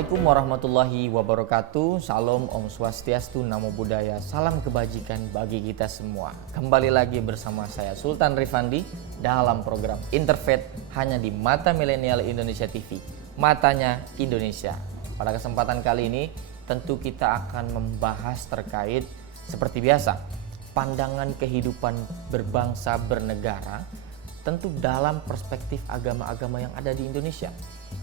Assalamualaikum warahmatullahi wabarakatuh. Salam, Om Swastiastu, Namo Buddhaya. Salam kebajikan bagi kita semua. Kembali lagi bersama saya Sultan Rifandi dalam program Interfaith hanya di Mata Milenial Indonesia TV. Matanya Indonesia. Pada kesempatan kali ini tentu kita akan membahas terkait seperti biasa pandangan kehidupan berbangsa bernegara, tentu dalam perspektif agama-agama yang ada di Indonesia.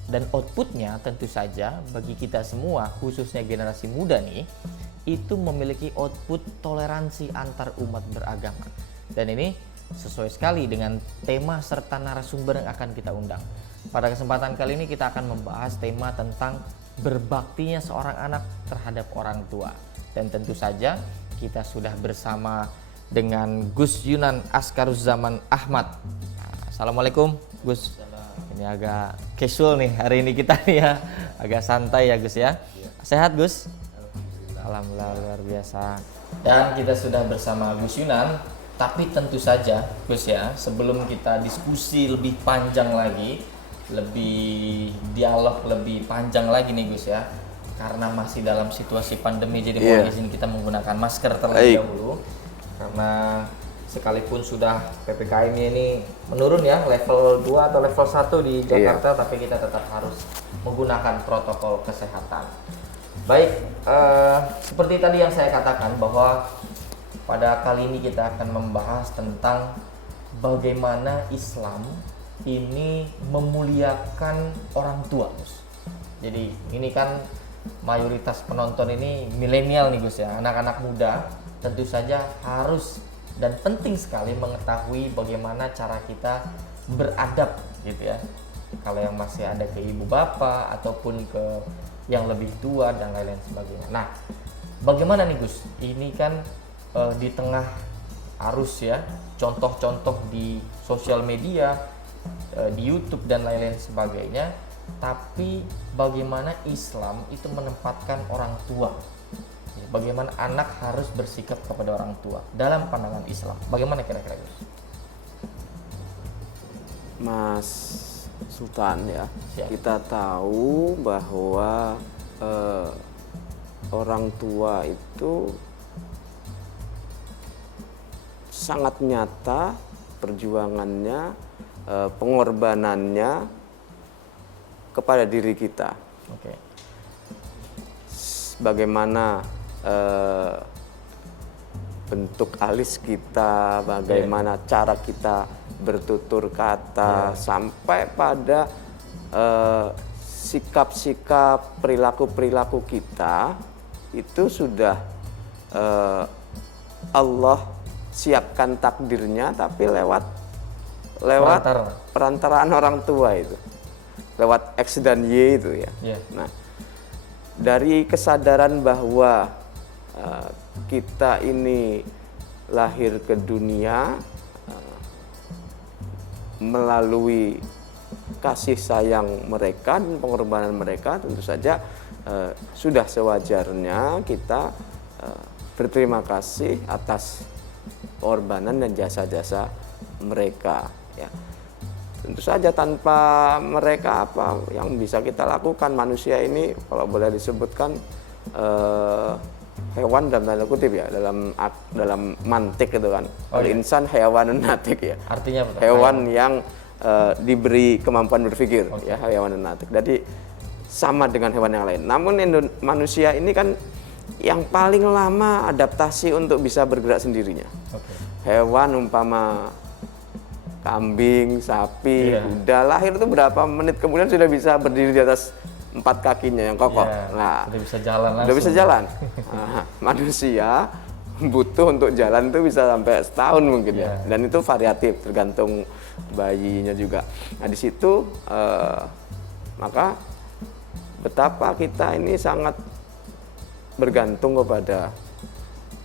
Dan outputnya tentu saja bagi kita semua, khususnya generasi muda nih, itu memiliki output toleransi antar umat beragama. Dan ini sesuai sekali dengan tema serta narasumber yang akan kita undang. Pada kesempatan kali ini kita akan membahas tema tentang berbaktinya seorang anak terhadap orang tua. Dan tentu saja kita sudah bersama dengan Gus Yunan Askaruzzaman Ahmad. Assalamualaikum Gus. Ini agak casual nih hari ini kita nih ya, agak santai ya Gus ya. Sehat Gus? Alhamdulillah luar biasa. Dan kita sudah bersama Gus Yunan, tapi tentu saja Gus ya, sebelum kita diskusi lebih panjang lagi, lebih dialog lebih panjang lagi nih Gus ya, karena masih dalam situasi pandemi jadi mohon izin kita menggunakan masker terlebih dahulu, karena sekalipun sudah PPKM ini menurun ya, level 2 atau level 1 di Jakarta, tapi kita tetap harus menggunakan protokol kesehatan. Baik, seperti tadi yang saya katakan bahwa pada kali ini kita akan membahas tentang bagaimana Islam ini memuliakan orang tua, Gus. Jadi ini kan mayoritas penonton ini milenial nih Gus ya, anak-anak muda, tentu saja harus dan penting sekali mengetahui bagaimana cara kita beradab gitu ya. Kalau yang masih ada ke ibu bapak ataupun ke yang lebih tua dan lain-lain sebagainya. Nah, bagaimana nih Gus? Ini kan di tengah arus ya, contoh-contoh di sosial media, di YouTube dan lain-lain sebagainya. Tapi bagaimana Islam itu menempatkan orang tua? Bagaimana anak harus bersikap kepada orang tua dalam pandangan Islam? Bagaimana kira-kira Gus? Mas Sultan ya, Siap. kita tahu bahwa orang tua itu sangat nyata perjuangannya, pengorbanannya kepada diri kita. Oke. Bagaimana bentuk alis kita, bagaimana cara kita bertutur kata, sampai pada sikap-sikap, perilaku-perilaku kita itu sudah Allah siapkan takdirnya, tapi lewat perantaraan orang tua itu, lewat X dan Y itu ya. Nah, dari kesadaran bahwa kita ini lahir ke dunia melalui kasih sayang mereka dan pengorbanan mereka, tentu saja sudah sewajarnya kita berterima kasih atas pengorbanan dan jasa-jasa mereka ya. Tentu saja tanpa mereka apa yang bisa kita lakukan? Manusia ini kalau boleh disebutkan hewan dalam tanda kutip ya, dalam mantik itu kan. Insan hewanun natik ya. Artinya apa? Hewan yang diberi kemampuan berpikir ya, hewanun natik. Jadi sama dengan hewan yang lain. Namun manusia ini kan yang paling lama adaptasi untuk bisa bergerak sendirinya. Hewan umpama kambing, sapi, kuda lahir itu berapa menit kemudian sudah bisa berdiri di atas 4 kakinya yang kokoh. Nah, udah bisa jalan langsung. Udah bisa jalan. Nah, manusia butuh untuk jalan itu bisa sampai setahun mungkin ya. Dan itu variatif tergantung bayinya juga. Nah, di situ maka betapa kita ini sangat bergantung kepada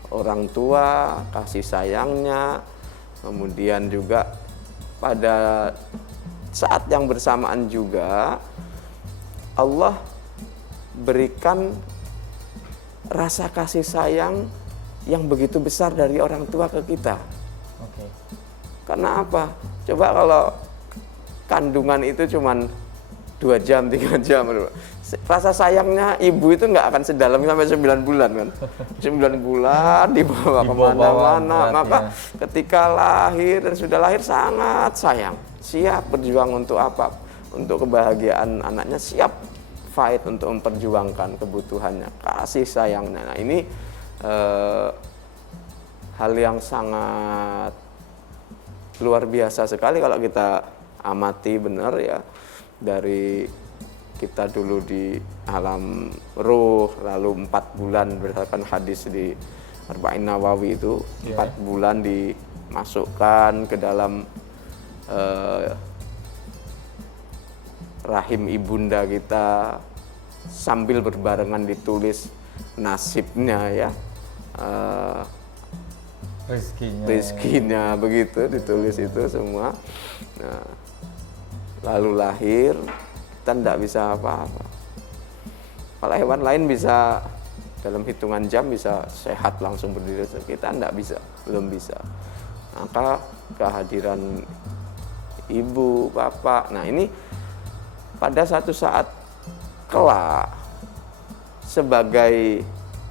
orang tua, kasih sayangnya, kemudian juga pada saat yang bersamaan juga Allah berikan rasa kasih sayang yang begitu besar dari orang tua ke kita. Karena apa? Coba kalau kandungan itu cuman 2 jam, 3 jam, rasa sayangnya ibu itu nggak akan sedalam sampai 9 bulan kan. 9 bulan dibawa kemana-mana, maka ketika lahir dan sudah lahir sangat sayang, siap berjuang untuk apa? Untuk kebahagiaan anaknya, siap fight untuk memperjuangkan kebutuhannya, kasih sayangnya. Nah ini hal yang sangat luar biasa sekali kalau kita amati benar ya, dari kita dulu di alam ruh, lalu 4 bulan berdasarkan hadis di Arba'in Nawawi itu 4 bulan dimasukkan ke dalam rahim ibunda kita, sambil berbarengan ditulis nasibnya ya, rezekinya begitu ditulis itu semua. Nah, lalu lahir, kita tidak bisa apa-apa. Kalau hewan lain bisa dalam hitungan jam bisa sehat langsung berdiri, kita tidak bisa, belum bisa. Maka kehadiran ibu, bapak, nah ini pada satu saat kelak sebagai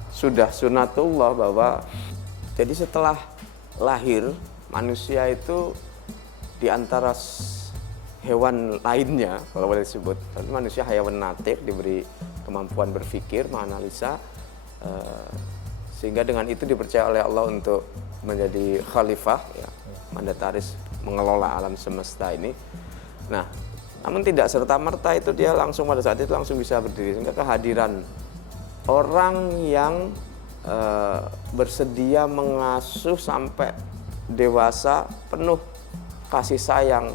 sudah sunatullah, bahwa jadi setelah lahir manusia itu di antara hewan lainnya, kalau boleh disebut, manusia hewan natik, diberi kemampuan berpikir, menganalisa, sehingga dengan itu dipercaya oleh Allah untuk menjadi khalifah, ya, mandataris mengelola alam semesta ini. Nah, namun tidak serta-merta itu dia langsung pada saat itu langsung bisa berdiri, sehingga kehadiran orang yang bersedia mengasuh sampai dewasa penuh kasih sayang.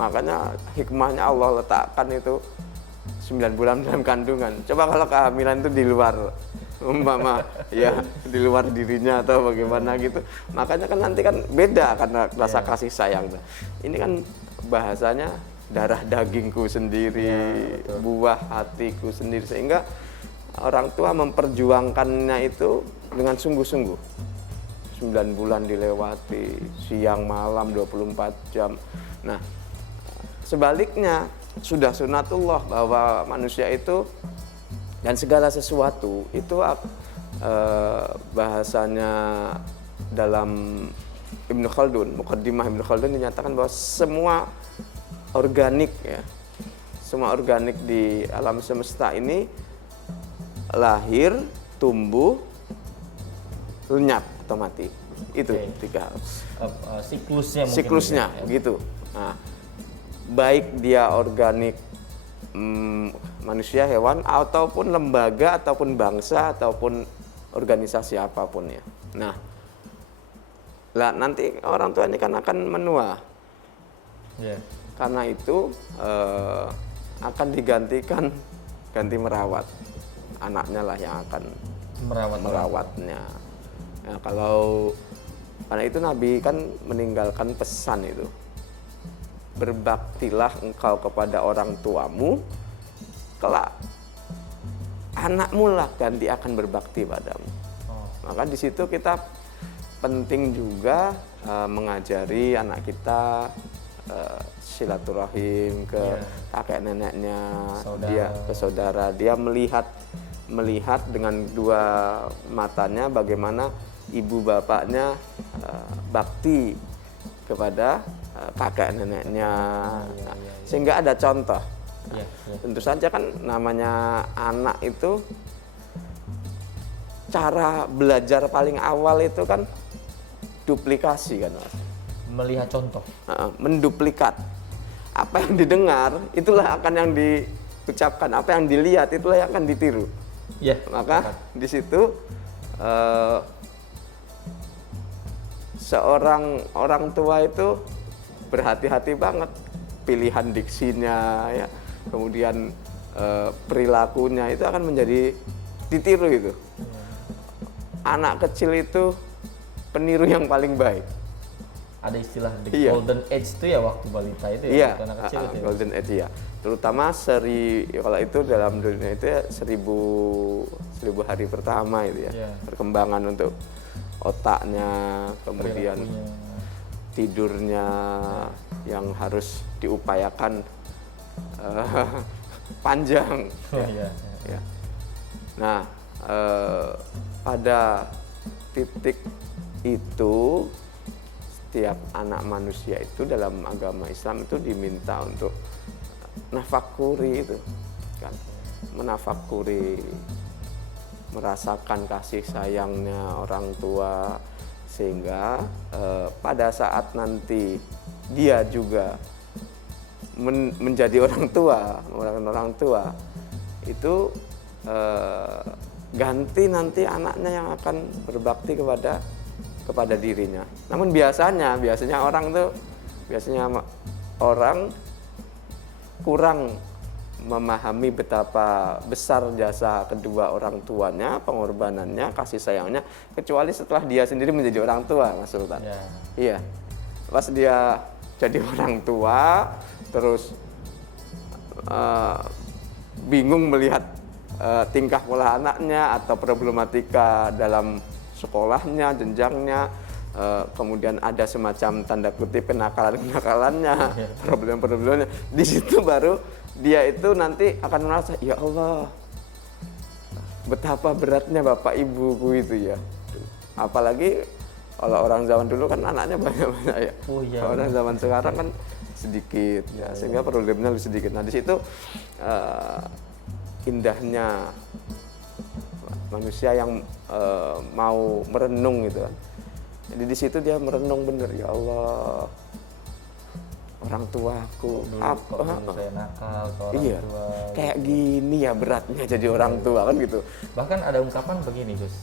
Makanya hikmahnya Allah letakkan itu 9 bulan dalam kandungan. Coba kalau kehamilan itu di luar umpama ya, di luar dirinya atau bagaimana gitu, makanya kan nanti kan beda karena rasa kasih sayang. Ini kan bahasanya darah dagingku sendiri, buah hatiku sendiri, sehingga orang tua memperjuangkannya itu dengan sungguh-sungguh. 9 bulan dilewati, siang malam 24 jam. Nah, sebaliknya sudah sunatullah bahwa manusia itu dan segala sesuatu itu bahasanya dalam Ibnu Khaldun, Muqaddimah Ibnu Khaldun dinyatakan bahwa semua organik ya, semua organik di alam semesta ini lahir, tumbuh, lenyap atau mati. Itu tiga hal. Siklusnya begitu. Nah, baik dia organik manusia, hewan, ataupun lembaga, ataupun bangsa, ataupun organisasi apapun ya. Nah, lah nanti orang tua ini kan akan menua. Karena itu akan digantikan, ganti merawat. Anaknya lah yang akan merawatnya. Ya, karena itu Nabi kan meninggalkan pesan itu. Berbaktilah engkau kepada orang tuamu, kelak anakmu lah ganti akan berbakti padamu. Maka di situ kita penting juga mengajari anak kita silaturahim ke kakek neneknya, dia ke saudara, dia melihat dengan dua matanya bagaimana ibu bapaknya bakti kepada kakek neneknya, sehingga ada contoh. Tentu saja kan namanya anak itu cara belajar paling awal itu kan duplikasi kan, Mas. Melihat contoh. Menduplikat. Apa yang didengar itulah akan yang diucapkan, apa yang dilihat itulah yang akan ditiru. Maka di situ seorang orang tua itu berhati-hati banget pilihan diksinya ya, kemudian perilakunya itu akan menjadi ditiru itu. Anak kecil itu peniru yang paling baik. Ada istilah golden age itu ya, waktu balita itu ya, anak kecil itu. Golden age ya. Terutama kalau itu dalam dunia itu ya 1000 hari pertama itu ya. Perkembangan untuk otaknya, kemudian tidurnya yang harus diupayakan panjang. Oh, iya. Ya. Nah, pada titik itu setiap anak manusia itu dalam agama Islam itu diminta untuk nafakuri itu kan, menafakuri, merasakan kasih sayangnya orang tua, sehingga pada saat nanti dia juga menjadi orang tua itu ganti nanti anaknya yang akan berbakti kepada dirinya. Namun biasanya orang kurang memahami betapa besar jasa kedua orang tuanya, pengorbanannya, kasih sayangnya, kecuali setelah dia sendiri menjadi orang tua, Mas Sultan. Ya. Iya, pas dia jadi orang tua, terus bingung melihat tingkah pola anaknya atau problematika dalam sekolahnya, jenjangnya, kemudian ada semacam tanda kutip kenakalannya, problem-problemnya. Di situ baru dia itu nanti akan merasa, ya Allah, betapa beratnya bapak ibuku itu ya. Apalagi kalau orang zaman dulu kan anaknya banyak-banyak ya. Oh, iya. Orang zaman sekarang kan sedikit ya, sehingga problemnya lebih sedikit. Nah di situ indahnya manusia yang mau merenung gitu kan. Jadi di situ dia merenung bener, ya Allah, orang tuaku Dulu saya nakal ke orang iya, tua. kayak gini ya beratnya jadi orang tua kan gitu. Bahkan ada ungkapan begini Gus,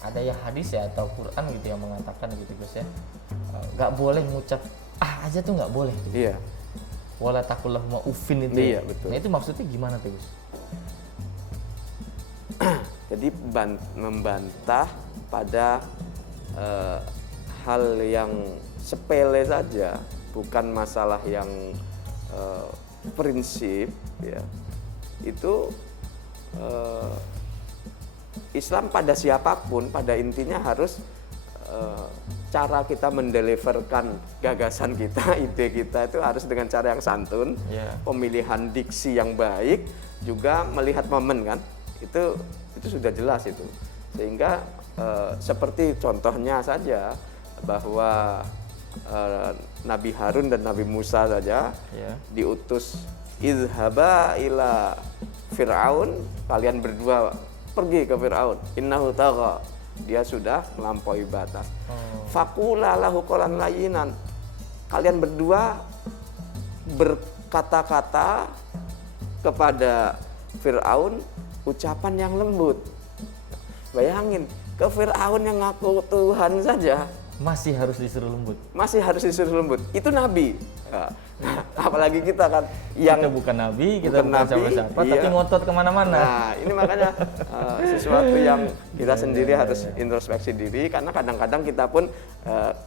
ada ya hadis ya atau Quran gitu yang mengatakan gitu Gus ya, nggak boleh ngucap aja tuh nggak boleh. Iya. Wala taqullahumma uffin itu. Iya, ya. betul. Nah itu maksudnya gimana tuh Gus? Jadi membantah pada hal yang sepele saja, bukan masalah yang prinsip ya. Itu Islam pada siapapun pada intinya harus cara kita mendeliverkan gagasan kita, ide kita itu harus dengan cara yang santun, pemilihan diksi yang baik, juga melihat momen kan, itu sudah jelas itu. Sehingga seperti contohnya saja bahwa Nabi Harun dan Nabi Musa saja diutus idhaba ila Fir'aun, kalian berdua pergi ke Fir'aun, innahu tagha, dia sudah melampaui batas. Faqula lahu qawlan layyinan, kalian berdua berkata-kata kepada Fir'aun ucapan yang lembut. Bayangin, ke Fir'aun yang ngaku Tuhan saja masih harus disuruh lembut. Itu Nabi. Nah, apalagi kita kan yang kita bukan Nabi, kita bukan siapa-siapa, iya. tapi ngotot kemana-mana. Nah, ini makanya sesuatu yang kita sendiri harus introspeksi diri, karena kadang-kadang kita pun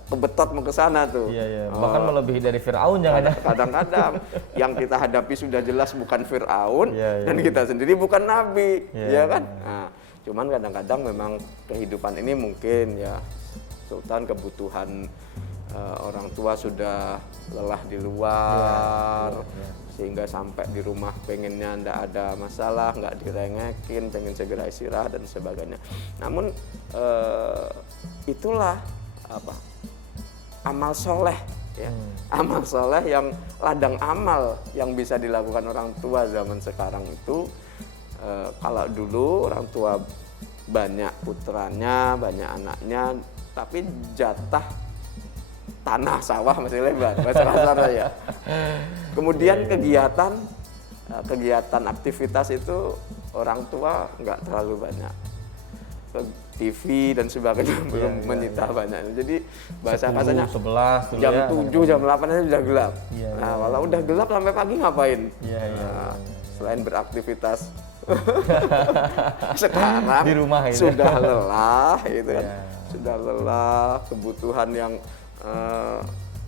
kebetot mau ke sana tuh. Iya. Bahkan melebihi dari Fir'aun jangan. Kadang-kadang yang kita hadapi sudah jelas bukan Fir'aun, dan kita sendiri bukan Nabi, ya kan? Nah, cuman kadang-kadang memang kehidupan ini mungkin ya Sultan, kebutuhan orang tua sudah lelah di luar, sehingga sampai di rumah pengennya ndak ada masalah, nggak direngekin, pengen segera istirahat dan sebagainya. Namun itulah amal soleh ya, amal soleh yang ladang amal yang bisa dilakukan orang tua zaman sekarang itu. Kalau dulu orang tua banyak putranya, banyak anaknya, tapi jatah tanah sawah masih lebar, bahasa kasar ya. Kemudian kegiatan aktivitas itu orang tua nggak terlalu banyak. TV dan sebagainya belum menyita banyak. Jadi bahasa kasarnya 11 jam 7, jam 8 aja sudah gelap. Nah, kalau udah gelap sampai pagi ngapain? Selain beraktivitas sekarang di rumah gitu. Sudah lelah gitu kan. Sudah lelah, kebutuhan yang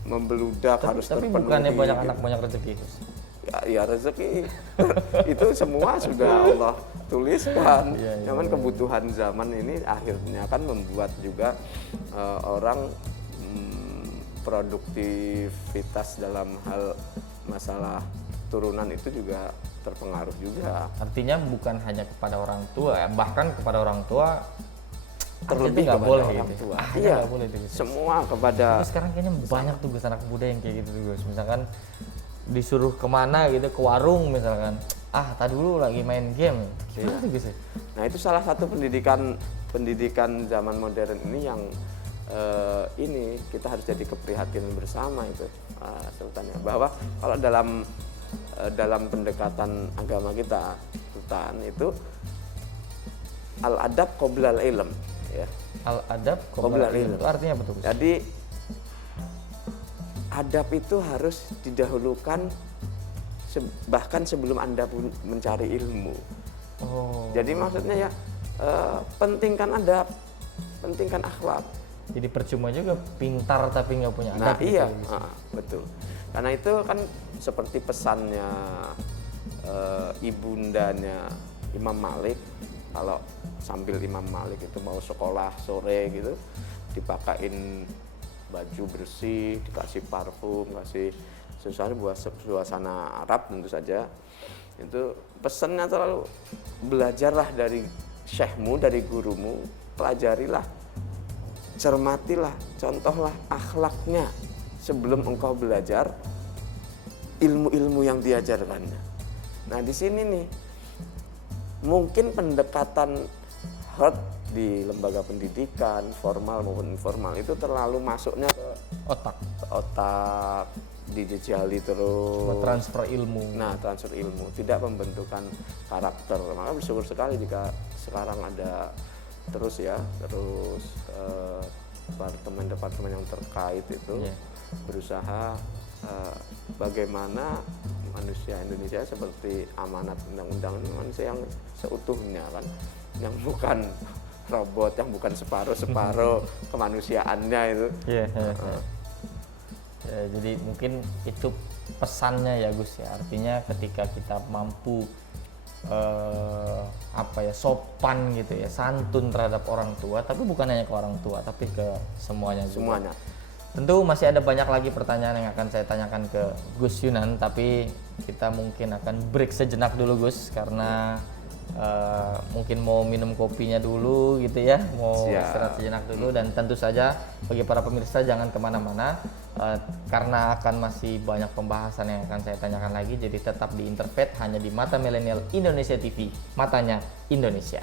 membeludak harus terpenuhi. Tapi bukannya banyak anak banyak rezeki, Gus? Ya rezeki itu semua sudah Allah tuliskan. Cuman kebutuhan zaman ini akhirnya kan membuat juga orang produktivitas dalam hal masalah keturunan itu juga terpengaruh juga. Artinya bukan hanya kepada orang tua, bahkan kepada orang tua Terlebih nggak kepada boleh orang gitu. tua. Iya, Iya, nggak boleh itu, Gus. semua kepada Tapi sekarang kayaknya banyak tuh Gus anak muda yang kayak gitu tuh Gus. Misalkan disuruh kemana gitu, ke warung misalkan, tadi dulu lagi main game. Gimana tuh Gus? Nah, itu salah satu pendidikan zaman modern ini yang ini kita harus jadi keprihatinan bersama itu, Sultan, ya. Bahwa kalau dalam pendekatan agama kita, Sultan, itu al-adab qoblal ilm, ya. Al-adab Qoblal ilm. itu artinya apa tuh Gus? Jadi adab itu harus didahulukan bahkan sebelum Anda pun mencari ilmu. Oh. Jadi maksudnya ya, pentingkan adab, pentingkan akhlak. Jadi percuma juga pintar tapi nggak punya Nah adab. iya, gitu. betul. Karena itu kan seperti pesannya ibundanya Imam Malik, kalau sambil Imam Malik itu mau sekolah sore gitu, dipakain baju bersih, dikasih parfum, kasih sesuatu buat suasana Arab tentu saja. Itu pesannya selalu, belajarlah dari syekhmu, dari gurumu, pelajarilah, cermatilah, contohlah akhlaknya sebelum engkau belajar ilmu-ilmu yang diajarkannya. Nah, di sini nih mungkin pendekatan herd di lembaga pendidikan formal maupun informal itu terlalu masuknya ke otak, dijejali terus, Transfer ilmu. Nah, transfer ilmu, tidak pembentukan karakter. Maka bersyukur sekali jika sekarang ada terus departemen-departemen yang terkait itu berusaha bagaimana manusia Indonesia seperti amanat undang-undang, manusia yang seutuhnya kan, yang bukan robot, yang bukan separuh kemanusiaannya itu. Ya, jadi mungkin itu pesannya ya Gus ya. Artinya ketika kita mampu sopan gitu ya, santun terhadap orang tua, tapi bukan hanya ke orang tua tapi ke semuanya juga. Tentu masih ada banyak lagi pertanyaan yang akan saya tanyakan ke Gus Yunan, tapi kita mungkin akan break sejenak dulu Gus, karena mungkin mau minum kopinya dulu gitu ya, mau istirahat sejenak dulu. Dan tentu saja bagi para pemirsa jangan kemana-mana, karena akan masih banyak pembahasan yang akan saya tanyakan lagi. Jadi tetap di Interfaith hanya di Mata Milenial Indonesia TV, matanya Indonesia.